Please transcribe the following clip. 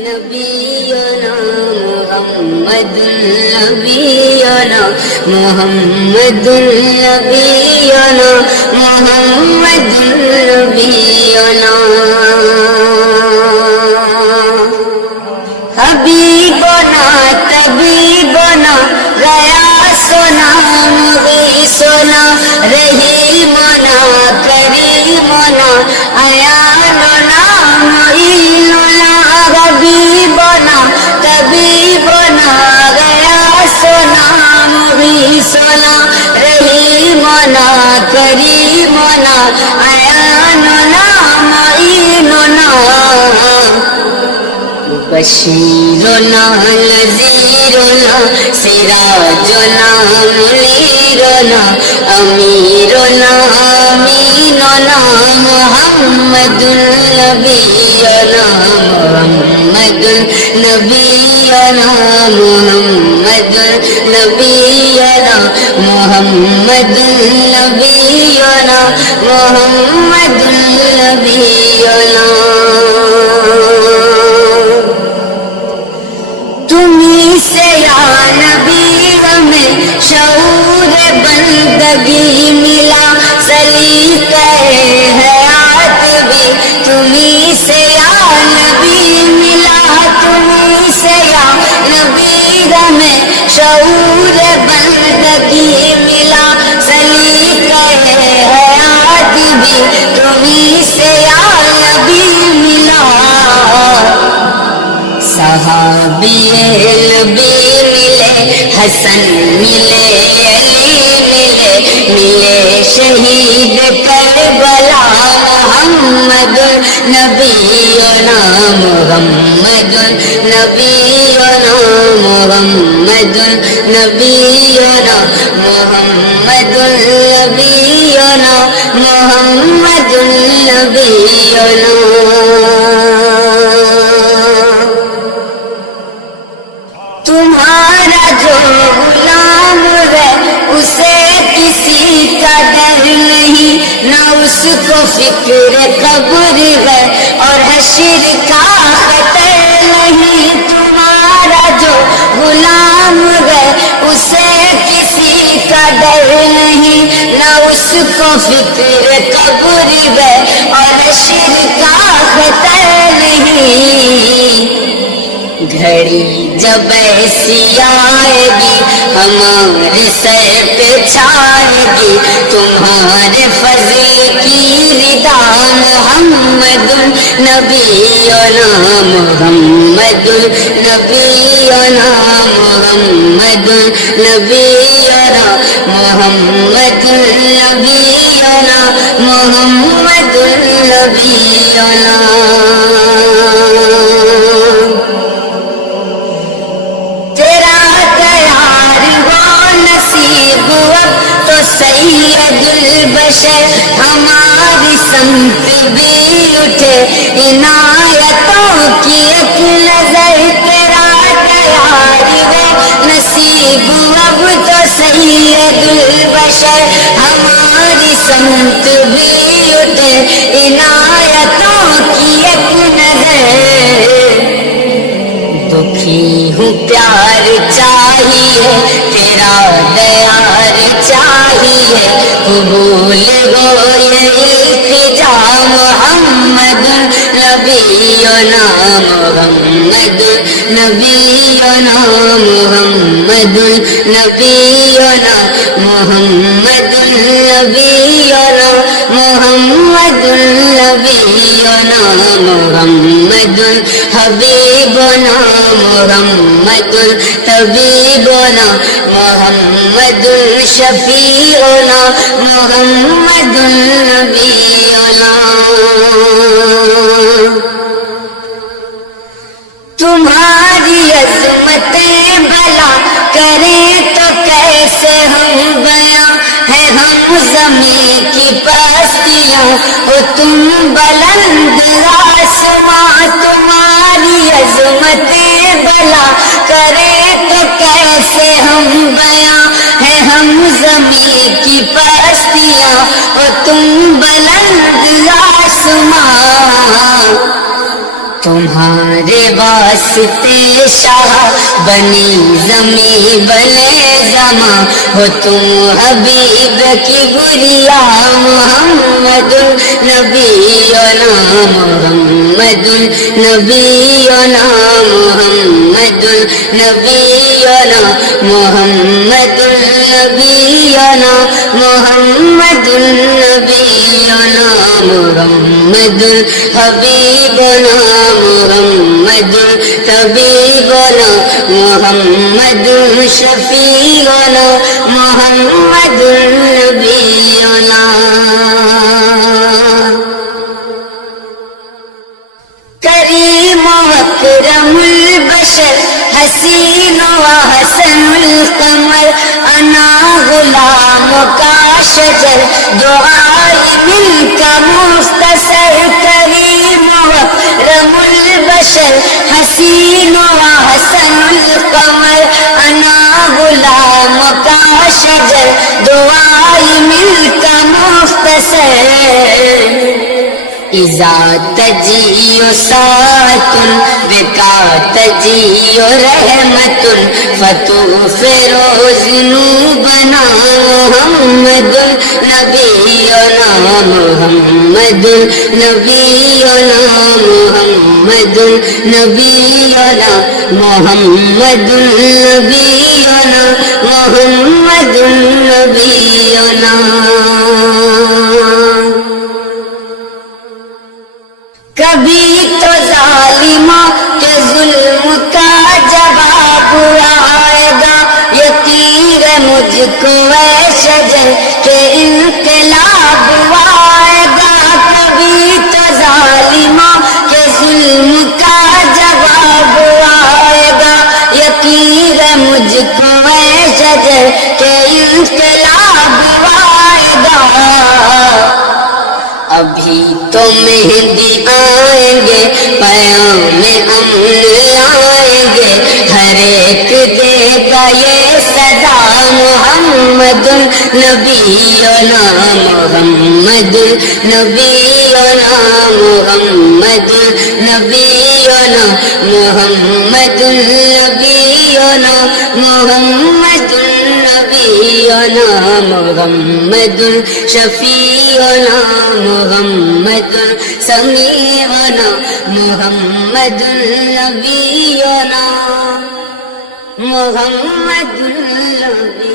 نبینا محمد نبینا محمد نبینا محمد نبینا حبیبنا طبیبنا گیا سنا بھی سنا رحیمنا کریمنا عیاننا معیننا حبیبنا طبیبنا گیا سنا بھی سنا رحیمنا کریمنا عیاننا معیننا بشیرنا نذیرنا سراجنا منیرنا امیرنا امیننا محمد نبینا محمد نبینا محمد نبینا محمد نبینا محمد نبینا تمہیں سے یا نبی ہمیں شعور بندگی ملا سلیقہ حیات بھی تمہیں سے یا نبی ملا تمہیں سے یا نبی ہمیں شعور بندگی ملا سلیقہ حیات بھی تمہیں سے یا نبی ملا صحابی نبی ملے حسن ملے علی ملے ملے شہید کربلا محمد نبینا محمد نبینا محمد نبینا محمد نبینا محمد نبینا تمہارا جو غلام ہے اسے کسی کا ڈر نہیں نہ اس کو فکر قبر ہے اور حشر کا خطر نہیں تمہارا جو غلام ہے اسے کسی کا ڈر نہیں نہ اس کو فکر قبر ہے اور حشر کا خطر نہیں گھڑی جب ایسی آئے گی ہمارے سر پہ چھائے گی تمہارے فضل کی ردا محمد نبینا محمد نبینا محمد نبینا محمد نبینا محمد نبینا سید البشر ہماری سمت بھی اٹھے عنایتوں کی ایک نظر تیرا تیار وہ نصیب اب تو سید البشر ہماری سمت بھی اٹھے عنایتوں کی ایک نظر دکھی ہوں پیار چاہیے تیرا دیار چاہیے قبول ہو یہ التجا محمد نبینا محمد نبینا محمد نبینا محمد نبینا محمد نبینا محمد حبیبنا محمد طبیبنا محمد شفیعنا محمد نبینا تمہاری عظمتیں بلا کریں تو کیسے ہم بیاں ہے ہم زمین کی پستیاں ہو تم بلند آسماں تمہاری عظمتیں بلا کریں تو کیسے ہم بیاں ہے ہم زمین کی پستیاں ہو تم بلند آسماں تم تمہارے واسطے شاہ بنی زمیں بلے زماں ہو تم حبیب کی گڑیا محمد نبینا محمد نبینا محمد نبینا محمد نبینا محمد نبینا محمد حبیبنا محمد طبیبنا محمد شفیعنا محمد نبینا کریم و اکرم البشر حسین و حسن القمر انا غلام کا شجر دعائی من کا مختصر کریم و اکرم البشر حسین و حسن القمر انا غلام کا شجر دعائی من کا مختصر اذا تجی ساعت بکا تجی رحمت فتوف روز ذنوبنا محمد نبینا محمد نبینا محمد نبینا محمد نبینا محمد نبینا کبھی تو ظالموں کے ظلم کا جواب آئے گا یہ تیر مجھ کو اے شجر کے انقلاب آئے گا کبھی تو ظالموں کے ظلم کا جواب آئے گا یہ تیر مجھ کو اے شجر کے انقلاب آئے گا ابھی تو مہندی آئیں گے پیام امن لائیں گے ہر ایک دے گا یہ صدا محمد نبینا محمد نبینا محمد نبینا محمد نبینا محمد نبینا محمد شفیعنا محمد سمیعنا محمد نبینا محمد نبی